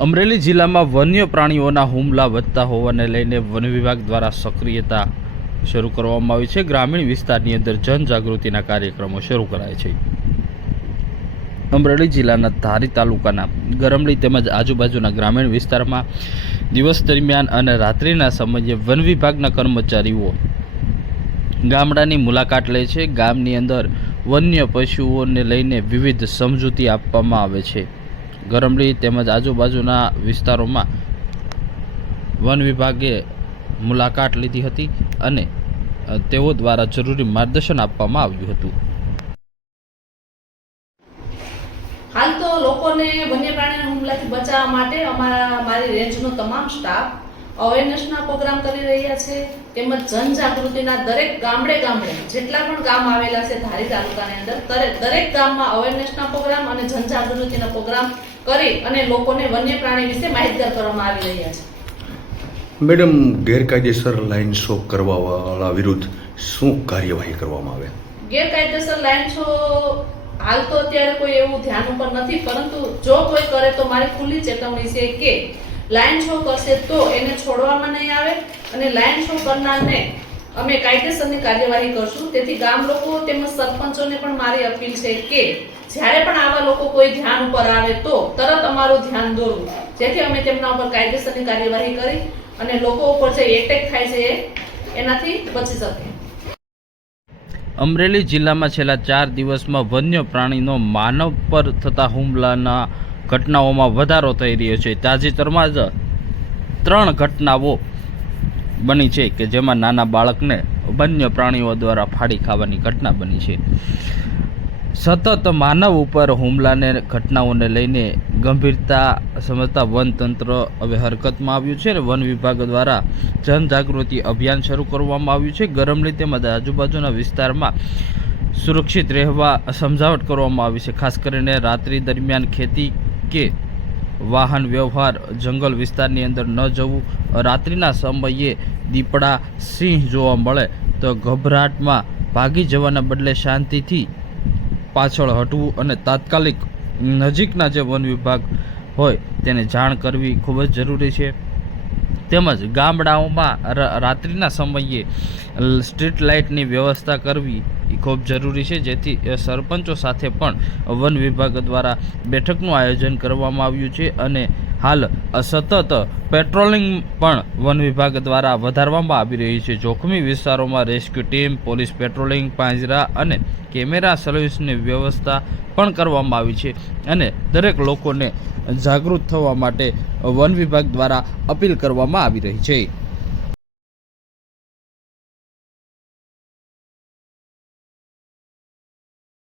અમરેલી જિલ્લામાં વન્ય પ્રાણીઓના હુમલા વધતા હોવાને લઈને વન વિભાગ દ્વારા સક્રિયતા શરૂ કરવામાં આવી છે। ગ્રામીણ વિસ્તારની અંદર જનજાગૃતિના કાર્યક્રમો શરૂ કરાય છે। અમરેલી જિલ્લાના ધારી તાલુકાના ગરમલી તેમજ આજુબાજુના ગ્રામીણ વિસ્તારમાં દિવસ દરમિયાન અને રાત્રિના સમયે વન વિભાગના કર્મચારીઓ ગામડાની મુલાકાત લે છે। ગામની અંદર વન્ય પશુઓને લઈને વિવિધ સમજૂતી આપવામાં આવે છે। ગરમલી તેમજ આજુબાજુના વિસ્તારોમાં વન વિભાગે મુલાકાત લીધી હતી અને તેઓ દ્વારા જરૂરી માર્ગદર્શન આપવામાં આવ્યું હતું। હાલ તો લોકોને વન્ય પ્રાણીના હુમલાથી બચાવવા માટે મારી રેન્જનો તમામ સ્ટાફ અવેરનેસના પ્રોગ્રામ કરી રહ્યા છે, તેમજ જનજાગૃતિના દરેક ગામડે જેટલા પણ ગામ આવેલા છે ધારી તાલુકાની અંદર દરેક ગામમાં અવેરનેસના પ્રોગ્રામ અને જનજાગૃતિના પ્રોગ્રામ કરી અને લોકોને વન્ય પ્રાણી વિશે માહિતગાર કરવામાં આવી રહ્યા છે। મેડમ, ગેરકાયદેસર લાઇન શો કરવાવાળા વિરુદ્ધ શું કાર્યવાહી કરવામાં આવે? ગેરકાયદેસર લાઇન શો હાલ તો અત્યારે કોઈ એવું ધ્યાન ઉપર નથી, પરંતુ જો કોઈ કરે તો મારી ખુલ્લી ચેતવણી છે કે લાઇન શો કરશે તો એને છોડવામાં નહીં આવે અને લાઇન શો કરનારને અમે કાયદેસરની કાર્યવાહી કરશું। તેથી ગામ લોકો તેમજ સરપંચોને પણ મારી અપીલ છે કે જ્યારે પણ આવા લોકો કોઈ ધ્યાન ઉપર આવે તો તરત અમારું ધ્યાન દોરવું, જેથી અમે તેમના ઉપર કાયદેસરની કાર્યવાહી કરી અને લોકો ઉપર જે એટેક થાય છે એનાથી બચી શકે। અમરેલી જિલ્લામાં છેલ્લા 4 દિવસમાં વન્ય પ્રાણીનો માનવ પર થતા હુમલાના ઘટનાઓમાં વધારો થઈ રહ્યો છે। તાજેતરમાં જ 3 ઘટનાઓ બની છે કે જેમાં નાના બાળકને વન્ય પ્રાણીઓ દ્વારા ફાડી ખાવાની ઘટના બની છે। સતત માનવ ઉપર હુમલાને ઘટનાઓને લઈને ગંભીરતા સમજતા વનતંત્ર હવે હરકતમાં આવ્યું છે અને વન વિભાગ દ્વારા જનજાગૃતિ અભિયાન શરૂ કરવામાં આવ્યું છે। ગરમલી તેમજ આજુબાજુના વિસ્તારમાં સુરક્ષિત રહેવા સમજાવટ કરવામાં આવી છે। ખાસ કરીને રાત્રિ દરમિયાન ખેતી કે વાહન વ્યવહાર જંગલ વિસ્તારની અંદર ન જવું, રાત્રિના સમયે દીપડા સિંહ જોવા મળે તો ગભરાટમાં ભાગી જવાના બદલે શાંતિથી પાછળ હટવું અને તાત્કાલિક નજીકના જે વન વિભાગ હોય તેને જાણ કરવી ખૂબ જ જરૂરી છે। તેમજ ગામડાઓમાં રાત્રિના સમયે સ્ટ્રીટ લાઇટની વ્યવસ્થા કરવી એ ખૂબ જરૂરી છે, જેથી સરપંચો સાથે પણ વન વિભાગ દ્વારા બેઠકનું આયોજન કરવામાં આવ્યું છે અને હાલ સતત પેટ્રોલિંગ પણ વન વિભાગ દ્વારા વધારવામાં આવી રહી છે। જોખમી વિસ્તારોમાં રેસ્ક્યુ ટીમ, પોલીસ પેટ્રોલિંગ, પાંજરા અને કેમેરા સર્વિસની વ્યવસ્થા પણ કરવામાં આવી છે અને દરેક લોકોને જાગૃત થવા માટે વન વિભાગ દ્વારા અપીલ કરવામાં આવી રહી છે।